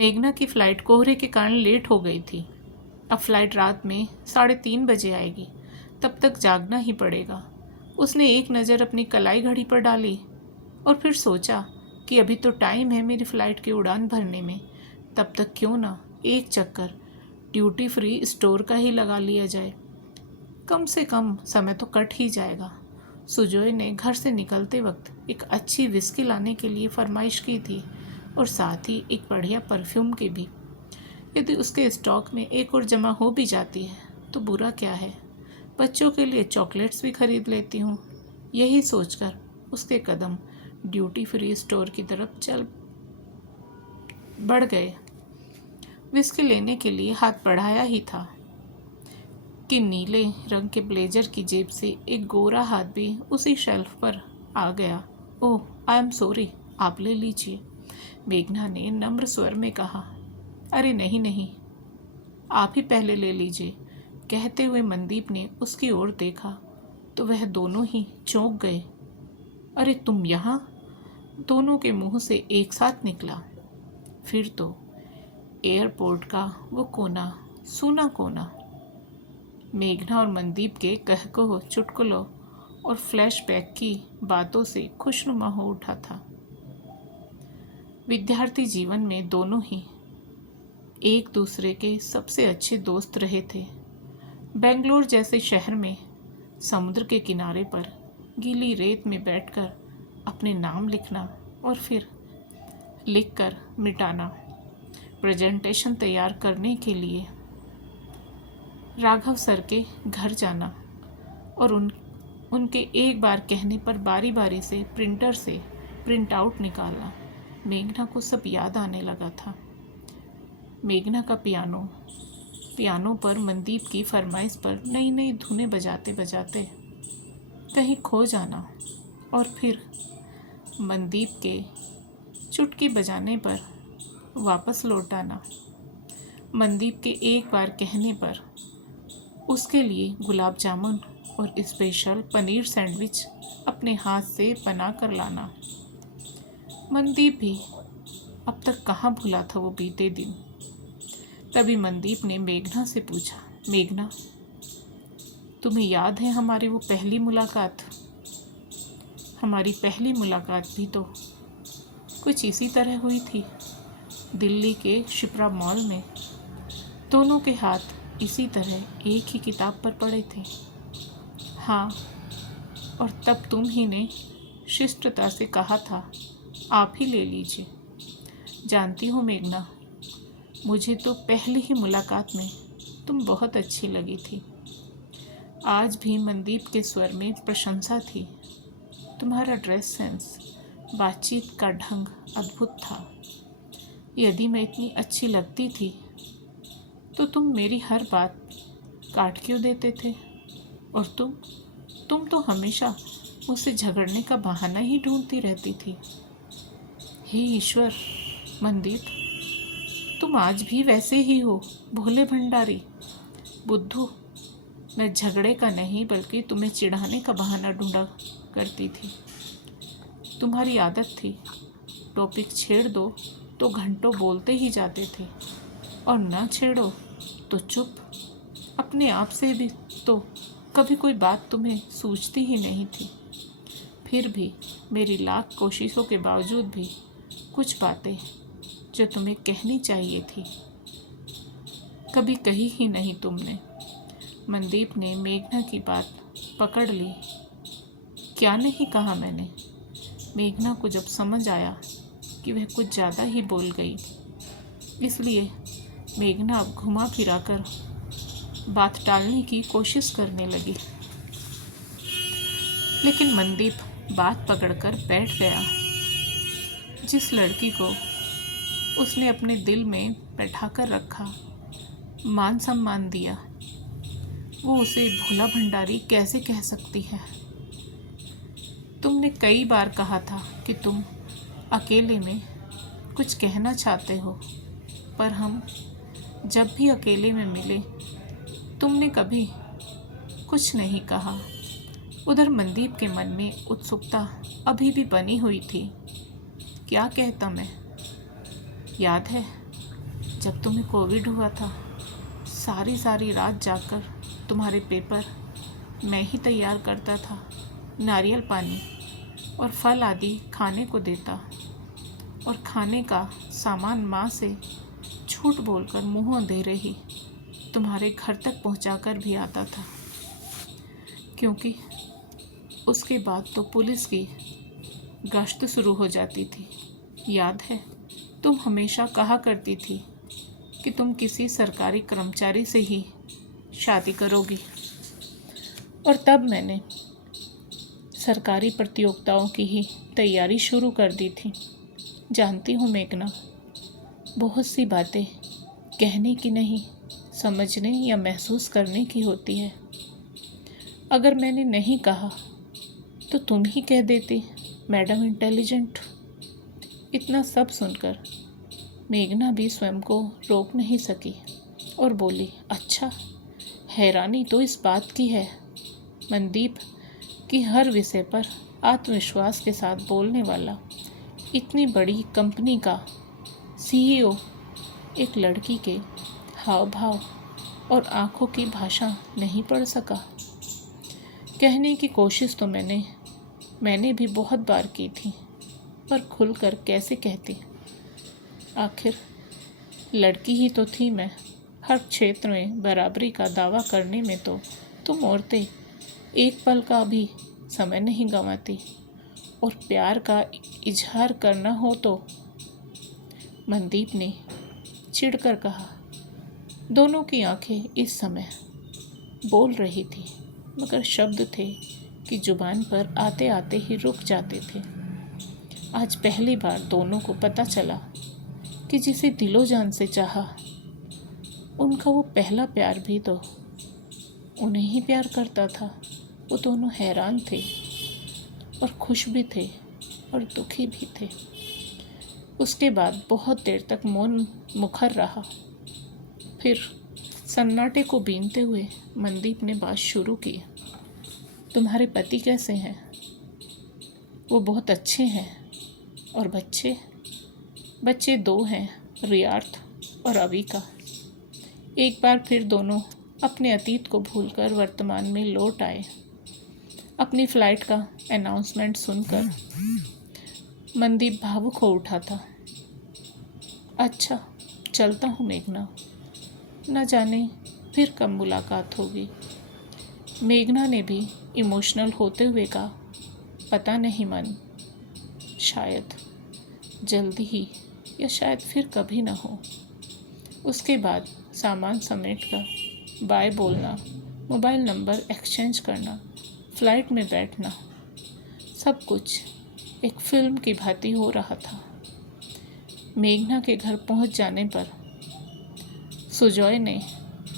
मेघना की फ़्लाइट कोहरे के कारण लेट हो गई थी। अब फ़्लाइट रात में 3:30 बजे आएगी, तब तक जागना ही पड़ेगा। उसने एक नज़र अपनी कलाई घड़ी पर डाली और फिर सोचा कि अभी तो टाइम है मेरी फ़्लाइट की उड़ान भरने में, तब तक क्यों ना एक चक्कर ड्यूटी फ्री स्टोर का ही लगा लिया जाए। कम से कम समय तो कट ही जाएगा। सुजोय ने घर से निकलते वक्त एक अच्छी विस्की लाने के लिए फरमाइश की थी और साथ ही एक बढ़िया परफ्यूम की भी। यदि उसके स्टॉक में एक और जमा हो भी जाती है तो बुरा क्या है, बच्चों के लिए चॉकलेट्स भी खरीद लेती हूँ। यही सोचकर उसके कदम ड्यूटी फ्री स्टोर की तरफ चल बढ़ गए। विस्की लेने के लिए हाथ बढ़ाया ही था कि नीले रंग के ब्लेजर की जेब से एक गोरा हाथ भी उसी शेल्फ पर आ गया। ओह, आई एम सॉरी, आप ले लीजिए, मेघना ने नम्र स्वर में कहा। अरे नहीं नहीं, आप ही पहले ले लीजिए, कहते हुए मनदीप ने उसकी ओर देखा तो वह दोनों ही चौंक गए। अरे तुम यहाँ? दोनों के मुंह से एक साथ निकला। फिर तो एयरपोर्ट का वो कोना, सूना कोना, मेघना और मनदीप के कहकों, चुटकुलों और फ्लैशबैक की बातों से खुशनुमा हो उठा था। विद्यार्थी जीवन में दोनों ही एक दूसरे के सबसे अच्छे दोस्त रहे थे। बेंगलोर जैसे शहर में समुद्र के किनारे पर गीली रेत में बैठकर अपने नाम लिखना और फिर लिखकर मिटाना, प्रेजेंटेशन तैयार करने के लिए राघव सर के घर जाना और उनके एक बार कहने पर बारी बारी से प्रिंटर से प्रिंट आउट निकालना, मेघना को सब याद आने लगा था। मेघना का पियानो पर मनदीप की फरमाइश पर नई नई धुनें बजाते बजाते कहीं खो जाना और फिर मनदीप के चुटकी बजाने पर वापस लौट आना। मनदीप के एक बार कहने पर उसके लिए गुलाब जामुन और स्पेशल पनीर सैंडविच अपने हाथ से बना कर लाना। मनदीप भी अब तक कहाँ भूला था वो बीते दिन। तभी मनदीप ने मेघना से पूछा, मेघना, तुम्हें याद है हमारी वो पहली मुलाकात? हमारी पहली मुलाकात भी तो कुछ इसी तरह हुई थी, दिल्ली के शिप्रा मॉल में। दोनों के हाथ इसी तरह एक ही किताब पर पड़े थे। हाँ, और तब तुम ही ने शिष्टता से कहा था, आप ही ले लीजिए। जानती हो मेघना, मुझे तो पहली ही मुलाकात में तुम बहुत अच्छी लगी थी। आज भी मनदीप के स्वर में प्रशंसा थी। तुम्हारा ड्रेस सेंस, बातचीत का ढंग अद्भुत था। यदि मैं इतनी अच्छी लगती थी तो तुम मेरी हर बात काट क्यों देते थे? और तुम तो हमेशा मुझसे झगड़ने का बहाना ही ढूंढती रहती थी। हे ईश्वर, मनदीप, तुम आज भी वैसे ही हो, भोले भंडारी, बुद्धू। मैं झगड़े का नहीं बल्कि तुम्हें चिढ़ाने का बहाना ढूंढा करती थी। तुम्हारी आदत थी, टॉपिक छेड़ दो तो घंटों बोलते ही जाते थे और ना छेड़ो तो चुप। अपने आप से भी तो कभी कोई बात तुम्हें सूझती ही नहीं थी। फिर भी मेरी लाख कोशिशों के बावजूद भी कुछ बातें जो तुम्हें कहनी चाहिए थी कभी कही ही नहीं तुमने। मनदीप ने मेघना की बात पकड़ ली। क्या नहीं कहा मैंने? मेघना को जब समझ आया कि वह कुछ ज़्यादा ही बोल गई, इसलिए मेघना अब घुमा फिरा कर बात टालने की कोशिश करने लगी। लेकिन मनदीप बात पकड़कर बैठ गया। जिस लड़की को उसने अपने दिल में बैठाकर रखा, मान सम्मान दिया, वो उसे भोला भंडारी कैसे कह सकती है? तुमने कई बार कहा था कि तुम अकेले में कुछ कहना चाहते हो, पर हम जब भी अकेले में मिले तुमने कभी कुछ नहीं कहा। उधर मनदीप के मन में उत्सुकता अभी भी बनी हुई थी। क्या कहता मैं? याद है जब तुम्हें कोविड हुआ था, सारी सारी रात जागकर तुम्हारे पेपर मैं ही तैयार करता था। नारियल पानी और फल आदि खाने को देता और खाने का सामान माँ से झूठ बोलकर मुँह अंधेरे ही तुम्हारे घर तक पहुँचाकर भी आता था, क्योंकि उसके बाद तो पुलिस की गश्त शुरू हो जाती थी। याद है, तुम हमेशा कहा करती थी कि तुम किसी सरकारी कर्मचारी से ही शादी करोगी, और तब मैंने सरकारी प्रतियोगिताओं की ही तैयारी शुरू कर दी थी। जानती हूँ मेघना, बहुत सी बातें कहने की नहीं, समझने या महसूस करने की होती है। अगर मैंने नहीं कहा तो तुम ही कह देती, मैडम इंटेलिजेंट। इतना सब सुनकर मेघना भी स्वयं को रोक नहीं सकी और बोली, अच्छा, हैरानी तो इस बात की है मनदीप कि हर विषय पर आत्मविश्वास के साथ बोलने वाला इतनी बड़ी कंपनी का सीईओ एक लड़की के हाव भाव और आंखों की भाषा नहीं पढ़ सका। कहने की कोशिश तो मैंने भी बहुत बार की थी, पर खुलकर कैसे कहती। आखिर लड़की ही तो थी मैं। हर क्षेत्र में बराबरी का दावा करने में तो तुम औरतें एक पल का भी समय नहीं गंवाती, और प्यार का इजहार करना हो तो। मनदीप ने चिढ़कर कहा। दोनों की आंखें इस समय बोल रही थी, मगर शब्द थे कि जुबान पर आते आते ही रुक जाते थे। आज पहली बार दोनों को पता चला कि जिसे दिलो जान से चाहा, उनका वो पहला प्यार भी तो उन्हें ही प्यार करता था। वो दोनों हैरान थे और खुश भी थे और दुखी भी थे। उसके बाद बहुत देर तक मौन मुखर रहा। फिर सन्नाटे को बीनते हुए मनदीप ने बात शुरू की। तुम्हारे पति कैसे हैं? वो बहुत अच्छे हैं। और बच्चे? बच्चे 2 हैं, रियार्थ और अविका। एक बार फिर दोनों अपने अतीत को भूलकर वर्तमान में लौट आए। अपनी फ्लाइट का अनाउंसमेंट सुनकर मनदीप भावुक हो उठा था। अच्छा, चलता हूँ मेघना, न जाने फिर कब मुलाकात होगी। मेघना ने भी इमोशनल होते हुए कहा, पता नहीं मन, शायद जल्दी ही या शायद फिर कभी ना हो। उसके बाद सामान समेटकर बाय बोलना, मोबाइल नंबर एक्सचेंज करना, फ्लाइट में बैठना, सब कुछ एक फिल्म की भांति हो रहा था। मेघना के घर पहुंच जाने पर सुजॉय ने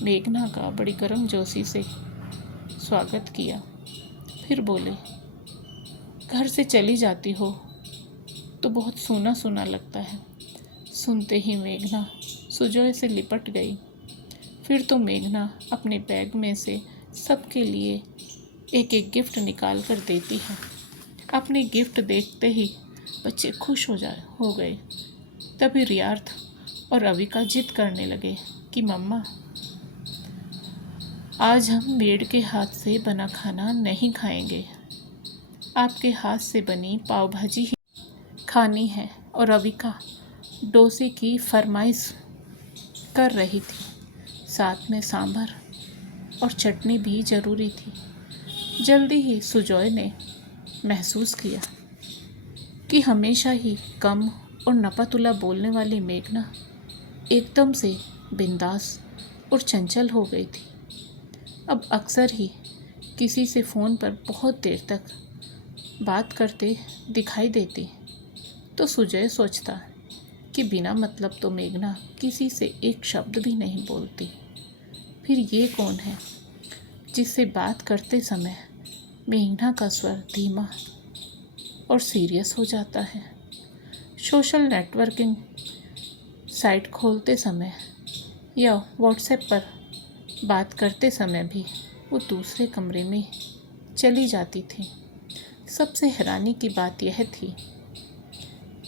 मेघना का बड़ी गर्मजोशी से स्वागत किया। फिर बोले, घर से चली जाती हो तो बहुत सूना सूना लगता है। सुनते ही मेघना सुजॉय से लिपट गई। फिर तो मेघना अपने बैग में से सबके लिए एक एक गिफ्ट निकाल कर देती है। अपने गिफ्ट देखते ही बच्चे खुश हो गए। तभी रियार्थ और अविका जिद करने लगे कि मम्मा, आज हम मेड के हाथ से बना खाना नहीं खाएंगे, आपके हाथ से बनी पाव भाजी ही खानी है। और अविका डोसे की फरमाइश कर रही थी, साथ में सांभर और चटनी भी ज़रूरी थी। जल्दी ही सुजॉय ने महसूस किया कि हमेशा ही कम और नपातुला बोलने वाली मेघना एकदम से बिंदास और चंचल हो गई थी। अब अक्सर ही किसी से फ़ोन पर बहुत देर तक बात करते दिखाई देती तो सुजय सोचता कि बिना मतलब तो मेघना किसी से एक शब्द भी नहीं बोलती। फिर ये कौन है जिससे बात करते समय मेघना का स्वर धीमा और सीरियस हो जाता है? सोशल नेटवर्किंग साइट खोलते समय या व्हाट्सएप पर बात करते समय भी वो दूसरे कमरे में चली जाती थी। सबसे हैरानी की बात यह थी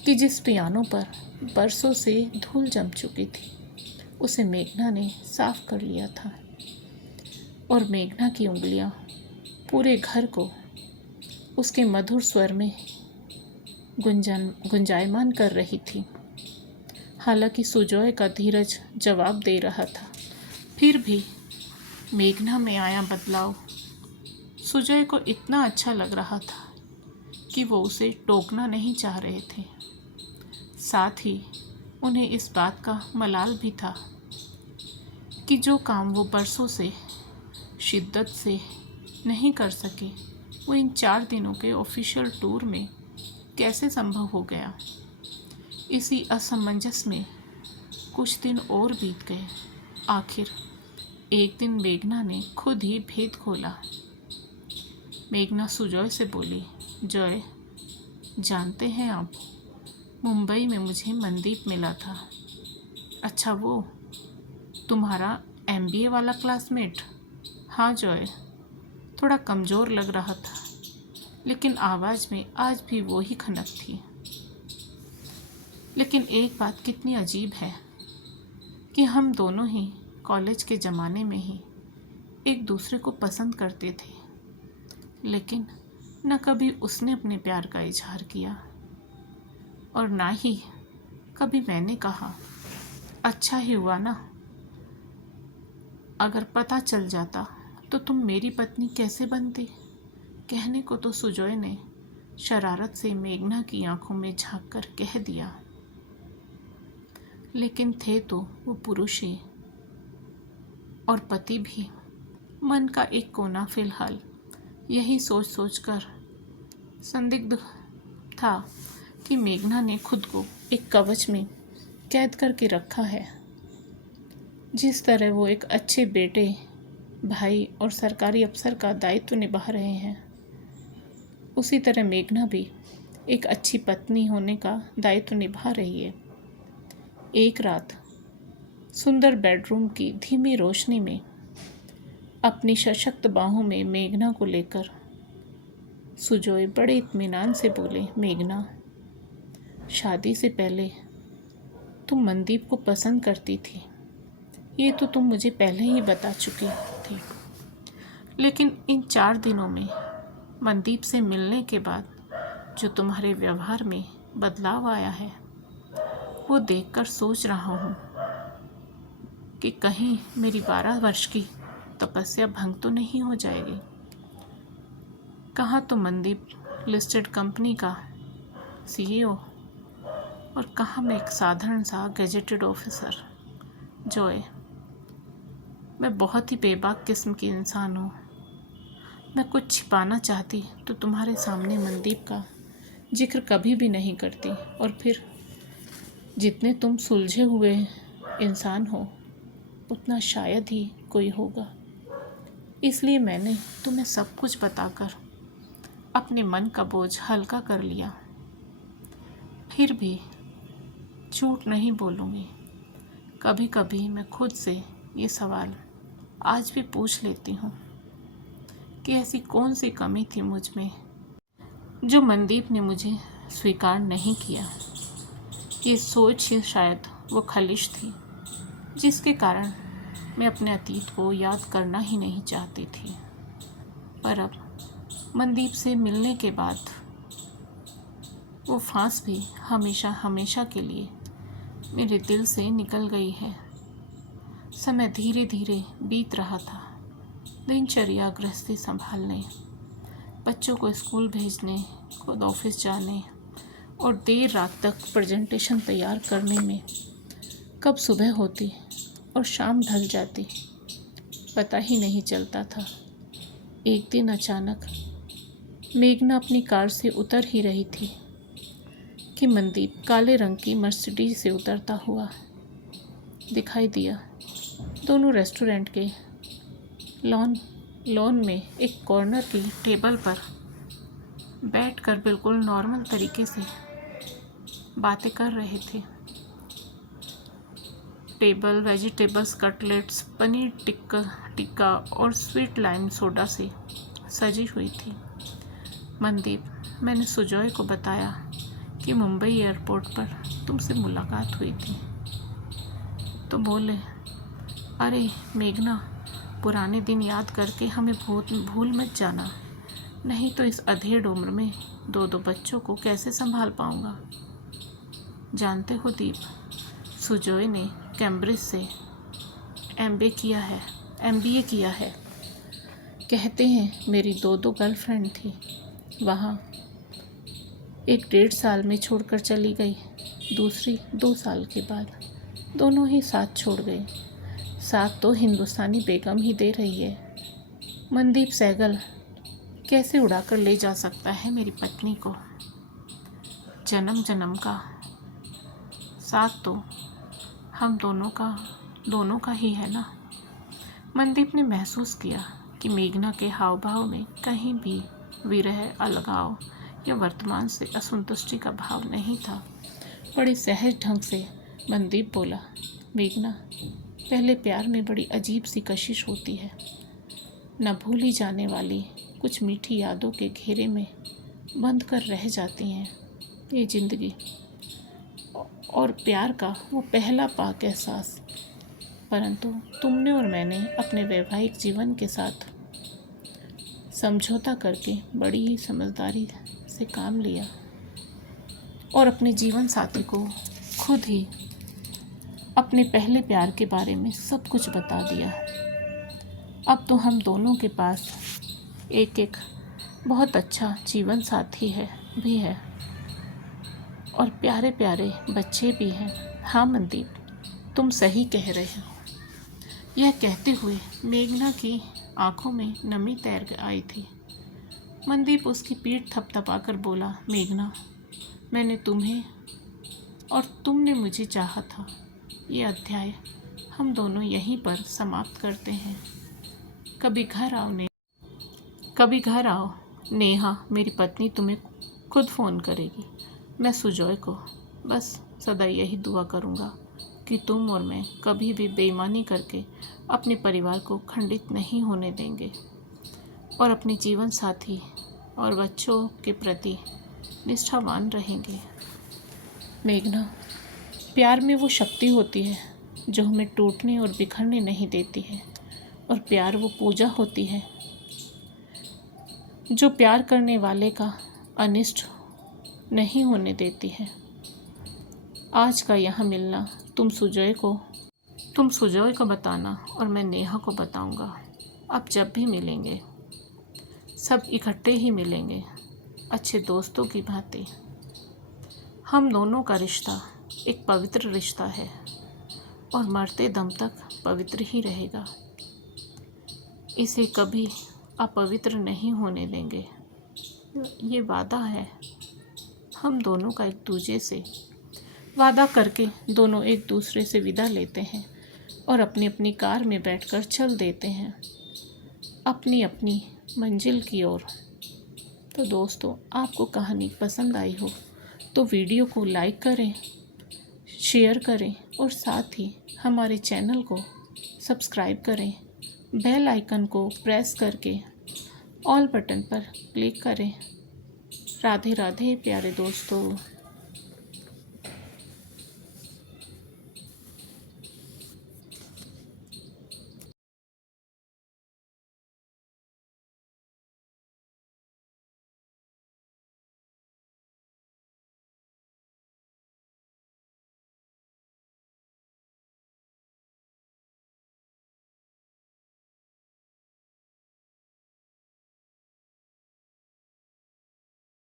कि जिस पियानो पर बरसों से धूल जम चुकी थी, उसे मेघना ने साफ कर लिया था और मेघना की उंगलियां पूरे घर को उसके मधुर स्वर में गुंजायमान कर रही थी। हालांकि सुजॉय का धीरज जवाब दे रहा था, फिर भी मेघना में आया बदलाव सुजॉय को इतना अच्छा लग रहा था कि वो उसे टोकना नहीं चाह रहे थे। साथ ही उन्हें इस बात का मलाल भी था कि जो काम वो बरसों से शिद्दत से नहीं कर सके, वो इन 4 दिनों के ऑफिशियल टूर में कैसे संभव हो गया। इसी असमंजस में कुछ दिन और बीत गए। आखिर एक दिन मेघना ने खुद ही भेद खोला। मेघना सुजॉय से बोली, जॉय, जानते हैं आप, मुंबई में मुझे मनदीप मिला था। अच्छा, वो तुम्हारा MBA वाला क्लासमेट? हाँ जॉय, थोड़ा कमज़ोर लग रहा था, लेकिन आवाज़ में आज भी वो ही खनक थी। लेकिन एक बात कितनी अजीब है कि हम दोनों ही कॉलेज के ज़माने में ही एक दूसरे को पसंद करते थे, लेकिन न कभी उसने अपने प्यार का इजहार किया और ना ही कभी मैंने कहा। अच्छा ही हुआ ना, अगर पता चल जाता तो तुम मेरी पत्नी कैसे बनती। कहने को तो सुजॉय ने शरारत से मेघना की आंखों में झांक कर कह दिया, लेकिन थे तो वो पुरुष ही और पति भी। मन का एक कोना फिलहाल यही सोच सोच कर संदिग्ध था कि मेघना ने खुद को एक कवच में कैद करके रखा है। जिस तरह वो एक अच्छे बेटे, भाई और सरकारी अफसर का दायित्व निभा रहे हैं, उसी तरह मेघना भी एक अच्छी पत्नी होने का दायित्व निभा रही है। एक रात सुंदर बेडरूम की धीमी रोशनी में अपनी सशक्त बाहों में मेघना को लेकर सुजॉय बड़े इत्मीनान से बोले, मेघना, शादी से पहले तुम मनदीप को पसंद करती थी, ये तो तुम मुझे पहले ही बता चुकी थी। लेकिन इन 4 दिनों में मनदीप से मिलने के बाद जो तुम्हारे व्यवहार में बदलाव आया है, वो देखकर सोच रहा हूँ कि कहीं मेरी 12 वर्ष की तपस्या भंग तो नहीं हो जाएगी। कहाँ तो मनदीप लिस्टेड कंपनी का CEO और कहाँ मैं एक साधारण सा गैजेटेड ऑफिसर। जॉय, मैं बहुत ही बेबाक किस्म की इंसान हूँ। मैं कुछ छिपाना चाहती तो तुम्हारे सामने मनदीप का जिक्र कभी भी नहीं करती, और फिर जितने तुम सुलझे हुए इंसान हो उतना शायद ही कोई होगा। इसलिए मैंने तुम्हें सब कुछ बताकर अपने मन का बोझ हल्का कर लिया। फिर भी झूठ नहीं बोलूँगी, कभी कभी मैं खुद से ये सवाल आज भी पूछ लेती हूँ कि ऐसी कौन सी कमी थी मुझ में जो मनदीप ने मुझे स्वीकार नहीं किया। ये सोच ही शायद वो खलिश थी जिसके कारण मैं अपने अतीत को याद करना ही नहीं चाहती थी। पर अब मनदीप से मिलने के बाद वो फांस भी हमेशा हमेशा के लिए मेरे दिल से निकल गई है। समय धीरे धीरे बीत रहा था। दिनचर्या, गृहस्थी संभालने, बच्चों को स्कूल भेजने, खुद ऑफिस जाने और देर रात तक प्रेजेंटेशन तैयार करने में कब सुबह होती और शाम ढल जाती पता ही नहीं चलता था। एक दिन अचानक मेघना अपनी कार से उतर ही रही थी कि मनदीप काले रंग की मर्सिडीज से उतरता हुआ दिखाई दिया। दोनों रेस्टोरेंट के लॉन में एक कॉर्नर की टेबल पर बैठकर बिल्कुल नॉर्मल तरीके से बातें कर रहे थे। Table vegetables, cutlets, paneer tikka और स्वीट लाइम सोडा से सजी हुई थी। मनदीप, मैंने सुजॉय को बताया कि मुंबई एयरपोर्ट पर तुमसे मुलाकात हुई थी, तो बोले, अरे मेघना, पुराने दिन याद करके हमें भूल मत जाना, नहीं तो इस अधेड़ उम्र में 2 बच्चों को कैसे संभाल पाऊँगा। जानते हो दीप, सुजॉय ने कैम्ब्रिज से MBA किया है। कहते हैं मेरी 2 गर्लफ्रेंड थी, वहाँ एक 1.5 साल में छोड़कर चली गई, दूसरी 2 साल के बाद। दोनों ही साथ छोड़ गई। साथ तो हिंदुस्तानी बेगम ही दे रही है। मनदीप सहगल कैसे उड़ाकर ले जा सकता है मेरी पत्नी को। जन्म जन्म का साथ तो हम दोनों का ही है ना। मनदीप ने महसूस किया कि मेघना के हाव भाव में कहीं भी विरह, अलगाव या वर्तमान से असंतुष्टि का भाव नहीं था। बड़े सहज ढंग से मनदीप बोला, मेघना, पहले प्यार में बड़ी अजीब सी कशिश होती है। न भूली जाने वाली कुछ मीठी यादों के घेरे में बंद कर रह जाती हैं ये ज़िंदगी। और प्यार का वो पहला पाक एहसास। परंतु तुमने और मैंने अपने वैवाहिक जीवन के साथ समझौता करके बड़ी ही समझदारी से काम लिया और अपने जीवन साथी को खुद ही अपने पहले प्यार के बारे में सब कुछ बता दिया। अब तो हम दोनों के पास एक बहुत अच्छा जीवन साथी भी है और प्यारे प्यारे बच्चे भी हैं। हाँ मनदीप, तुम सही कह रहे हो। यह कहते हुए मेघना की आंखों में नमी तैर आई थी। मनदीप उसकी पीठ थपथपाकर बोला, मेघना, मैंने तुम्हें और तुमने मुझे चाहा था। ये अध्याय हम दोनों यहीं पर समाप्त करते हैं। कभी घर आओ नेहा, मेरी पत्नी तुम्हें खुद फ़ोन करेगी। मैं सुजॉय को बस सदा यही दुआ करूँगा कि तुम और मैं कभी भी बेईमानी करके अपने परिवार को खंडित नहीं होने देंगे और अपने जीवन साथी और बच्चों के प्रति निष्ठावान रहेंगे। मेघना, प्यार में वो शक्ति होती है जो हमें टूटने और बिखरने नहीं देती है, और प्यार वो पूजा होती है जो प्यार करने वाले का अनिष्ट नहीं होने देती है। आज का यहाँ मिलना तुम सुजॉय को बताना और मैं नेहा को बताऊंगा। अब जब भी मिलेंगे सब इकट्ठे ही मिलेंगे, अच्छे दोस्तों की भांति। हम दोनों का रिश्ता एक पवित्र रिश्ता है और मरते दम तक पवित्र ही रहेगा। इसे कभी अपवित्र नहीं होने देंगे। ये वादा है हम दोनों का एक दूसरे से। वादा करके दोनों एक दूसरे से विदा लेते हैं और अपनी अपनी कार में बैठकर चल देते हैं अपनी अपनी मंजिल की ओर। तो दोस्तों, आपको कहानी पसंद आई हो तो वीडियो को लाइक करें, शेयर करें और साथ ही हमारे चैनल को सब्सक्राइब करें। बेल आइकन को प्रेस करके ऑल बटन पर क्लिक करें। राधे राधे प्यारे दोस्तों।